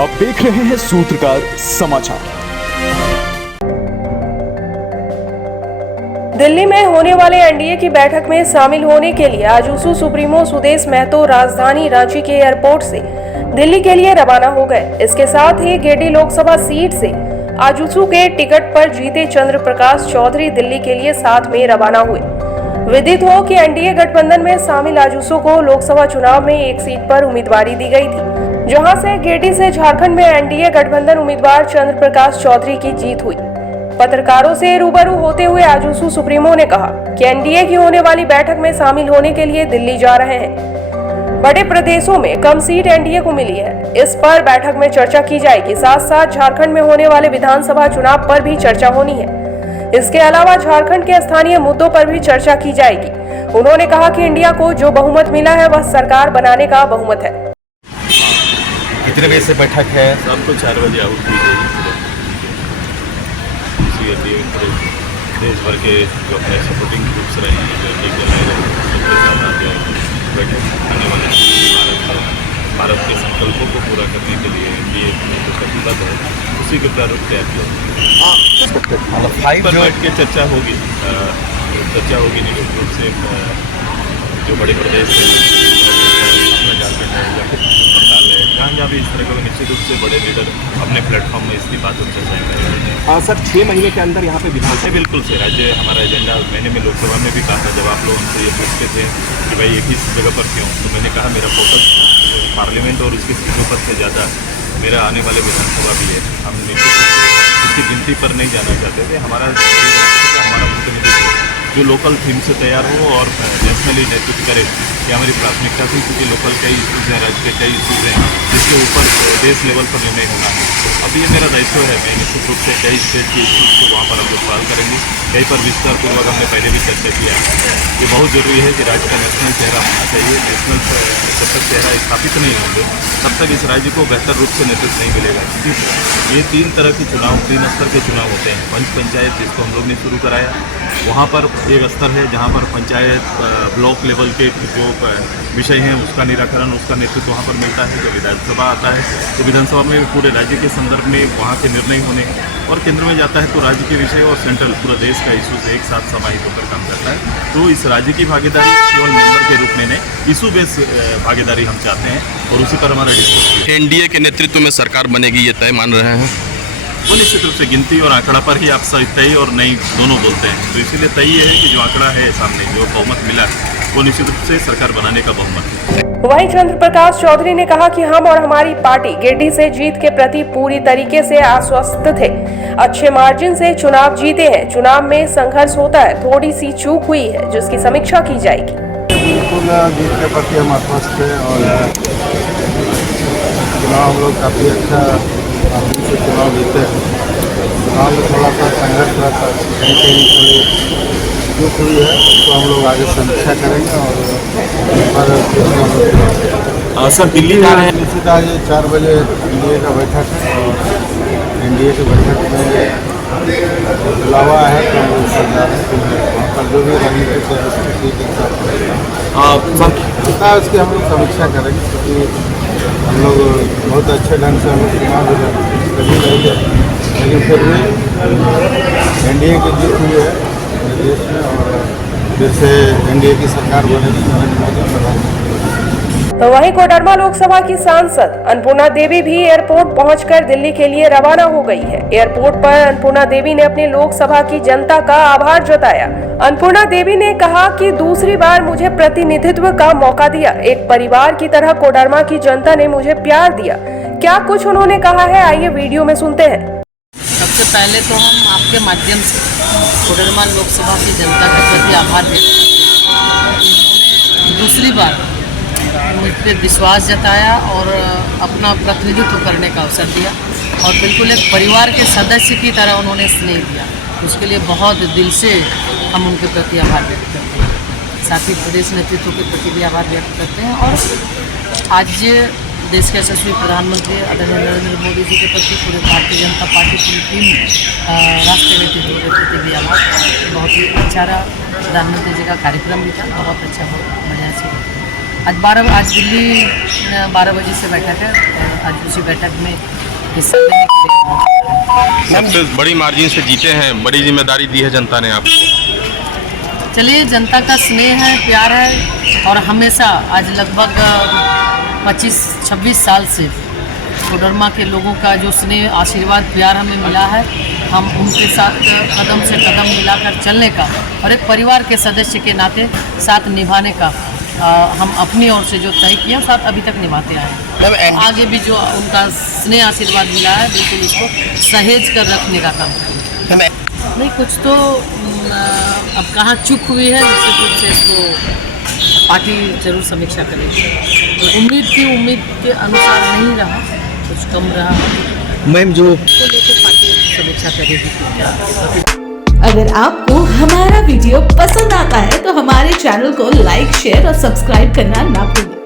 आप देख रहे हैं सूत्रकार समाचार। दिल्ली में होने वाले एनडीए की बैठक में शामिल होने के लिए आजसू सुप्रीमो सुदेश महतो राजधानी रांची के एयरपोर्ट से दिल्ली के लिए रवाना हो गए। इसके साथ ही गिरिडीह लोकसभा सीट से आजसू के टिकट पर जीते चंद्र प्रकाश चौधरी दिल्ली के लिए साथ में रवाना हुए। विदित हो कि एनडीए गठबंधन में शामिल आजसू को लोकसभा चुनाव में एक सीट पर उम्मीदवारी दी गई थी, जहां से गिरिडीह से झारखंड में एनडीए गठबंधन उम्मीदवार चंद्र प्रकाश चौधरी की जीत हुई। पत्रकारों से रूबरू होते हुए आजसू सुप्रीमो ने कहा कि एनडीए की होने वाली बैठक में शामिल होने के लिए दिल्ली जा रहे हैं। बड़े प्रदेशों में कम सीट एनडीए को मिली है, इस पर बैठक में चर्चा की जाएगी। साथ साथ झारखंड में होने वाले विधानसभा चुनाव पर भी चर्चा होनी है। इसके अलावा झारखंड के स्थानीय मुद्दों पर भी चर्चा की जाएगी। उन्होंने कहा कि इंडिया को जो बहुमत मिला है वह सरकार बनाने का बहुमत है। कितने बजे से बैठक है? शाम को 4 बजे आउट की गई। देश भर के जो अपने सपोर्टिंग ग्रुप्स रहे हैं, जो सबके साथ आगे बैठक आने वाले भारत के संकल्पों को पूरा करने के लिए एनडीए जो प्रतिबद्ध है, उसी के प्रारूप तैयार किया पर बैठ के चर्चा होगी। निश्चित रूप से जो बड़े प्रदेश है, झारखंड है या फिर बंगाल है, जहाँ भी इस तरह का निश्चित रूप से बड़े लीडर अपने प्लेटफॉर्म में इसकी बात और चर्चाएं करेंगे। हाँ सर, 6 महीने के अंदर यहाँ पे विधानसभा बिल्कुल से राज्य हमारा एजेंडा मैंने में लोकसभा में भी कहा था, जब आप लोग उनसे ये पूछते थे कि भाई एक ही जगह पर क्यों, तो मैंने कहा मेरा फोकस पार्लियामेंट और उसके सीटों पर से ज़्यादा मेरा आने वाले विधानसभा भी है। हम इसकी गिनती पर नहीं जाना चाहते थे। हमारा प्रतिनिधित्व जो लोकल थीम से तैयार हो और नेशनली नेतृत्व करे, ये हमारी प्राथमिकता थी, क्योंकि लोकल कई इश्यूज़ हैं, राज्य के कई इश्यूज़ हैं जिसके ऊपर देश लेवल पर निर्णय होना है। अब ये मेरा दायित्व है, मैं निश्चित रूप से कई स्टेट के इश्यूज़ को वहाँ पर हम लोग सवाल करेंगे। कई पर विस्तारपूर्वक हमने पहले भी चर्चा किया है। ये बहुत ज़रूरी है कि राज्य का नेशनल चेहरा होना चाहिए। नेशनल जब तक चेहरा स्थापित नहीं होंगे तब तक इस राज्य को बेहतर रूप से नेतृत्व नहीं मिलेगा। क्योंकि ये 3 तरह के चुनाव, 3 स्तर के चुनाव होते हैं। पंचायत जिसको हम लोग ने शुरू कराया, वहाँ पर एक स्तर है जहाँ पर पंचायत ब्लॉक लेवल के जो विषय हैं उसका निराकरण, उसका नेतृत्व वहाँ पर मिलता है। जब विधानसभा आता है तो विधानसभा में पूरे राज्य के संदर्भ में वहाँ के निर्णय होने, और केंद्र में जाता है तो राज्य के विषय और सेंट्रल पूरा देश का इशूज एक साथ समाहित होकर काम करता है। तो इस राज्य की भागीदारी केवल मेंबर के रूप में नहीं, इशू बेस भागीदारी हम चाहते हैं और उसी पर हमारा डिस्कस। एनडीए के नेतृत्व में सरकार बनेगी, ये तय मान रहे हैं? वो निश्चित रूप से गिनती और आंकड़ा पर ही आप तय और नहीं दोनों बोलते हैं। तो इसीलिए तय ये है कि जो आंकड़ा है सामने, जो बहुमत मिला है, वो निश्चित रूप से सरकार बनाने का बहुमत है। वहीं चंद्र प्रकाश चौधरी ने कहा कि हम और हमारी पार्टी गिरिडीह से जीत के प्रति पूरी तरीके से आश्वस्त थे। अच्छे मार्जिन से चुनाव जीते हैं। चुनाव में संघर्ष होता है, थोड़ी सी चूक हुई है जिसकी समीक्षा की जाएगी। बिल्कुल जीत के प्रति हम आश्वस्त थे और चुनाव हम लोग काफ़ी अच्छा मार्जिन से चुनाव जीते हैं। चुनाव में थोड़ा सा संघर्ष रहता है, कहीं थोड़ी चूक हुई है, तो हम लोग आगे समीक्षा करेंगे और सर दिल्ली जा रहे हैं? निश्चित आज 4 बजे एनडीए का बैठक है और एनडीए की बैठक में बुलावा है तो हम लोग सब जा रहे हैं। वहाँ पर जो भी रणनीतिक स्थिति के साथ उसकी हम लोग समीक्षा करेंगे, क्योंकि हम लोग बहुत अच्छे ढंग से हम लोग चुनाव कभी नहीं थे, लेकिन फिर भी एनडीए की जीत हुई है देश में और फिर से एनडीए की सरकार बनेगी, नरेंद्र मोदी प्रधानमंत्री। वहीं कोडरमा लोकसभा की सांसद अन्नपूर्णा देवी भी एयरपोर्ट पहुंचकर दिल्ली के लिए रवाना हो गई है। एयरपोर्ट पर अन्नपूर्णा देवी ने अपने लोकसभा की जनता का आभार जताया। अन्नपूर्णा देवी ने कहा कि दूसरी बार मुझे प्रतिनिधित्व का मौका दिया। एक परिवार की तरह कोडरमा की जनता ने मुझे प्यार दिया। क्या कुछ उन्होंने कहा है, आइए वीडियो में सुनते हैं। सबसे पहले तो हम आपके माध्यम से कोडरमा लोकसभा की जनता के प्रति आभार व्यक्त करते हैं। उन्होंने दूसरी बार मुझ पर विश्वास जताया और अपना प्रतिनिधित्व करने का अवसर दिया और बिल्कुल एक परिवार के सदस्य की तरह उन्होंने स्नेह दिया। उसके लिए बहुत दिल से हम उनके प्रति आभार व्यक्त करते हैं। साथ ही प्रदेश नेतृत्व के प्रति भी आभार व्यक्त करते हैं और आज देश के यशस्वी प्रधानमंत्री आदरणीय नरेंद्र मोदी जी के प्रति पूरे भारतीय जनता पार्टी की टीम राष्ट्रीय नेतृत्व के प्रति भी आभार। बहुत ही अच्छा रहा, प्रधानमंत्री जी का कार्यक्रम भी था, बहुत अच्छा, बहुत बढ़िया से। आज दिल्ली 12 बजे से बैठक है आज उसी बैठक में हिस्सा लेने के लिए पहुंचे। सबसे बड़ी मार्जिन से जीते हैं, बड़ी जिम्मेदारी दी है जनता ने आपको। चलिए, जनता का स्नेह है, प्यार है, और हमेशा आज लगभग 25-26 साल से कोडरमा के लोगों का जो स्नेह, आशीर्वाद, प्यार हमें मिला है, हम उनके साथ कदम से कदम मिलाकर चलने का और एक परिवार के सदस्य के नाते साथ निभाने का हम अपनी ओर से जो तय किया साथ अभी तक निभाते आए हैं। आगे भी जो उनका स्नेह आशीर्वाद मिला है, बिल्कुल उसको सहेज कर रखने का काम करेंगे। नहीं, कुछ तो अब कहाँ चूक हुई है, निश्चित रूप से इसको पार्टी जरूर समीक्षा करेगी। तो उम्मीद के अनुसार नहीं रहा, कुछ कम रहा मैम जो तो लेकर पार्टी समीक्षा करेगी। अगर आपको हमारा वीडियो पसंद आता है तो हमारे चैनल को लाइक, शेयर और सब्सक्राइब करना ना भूलें।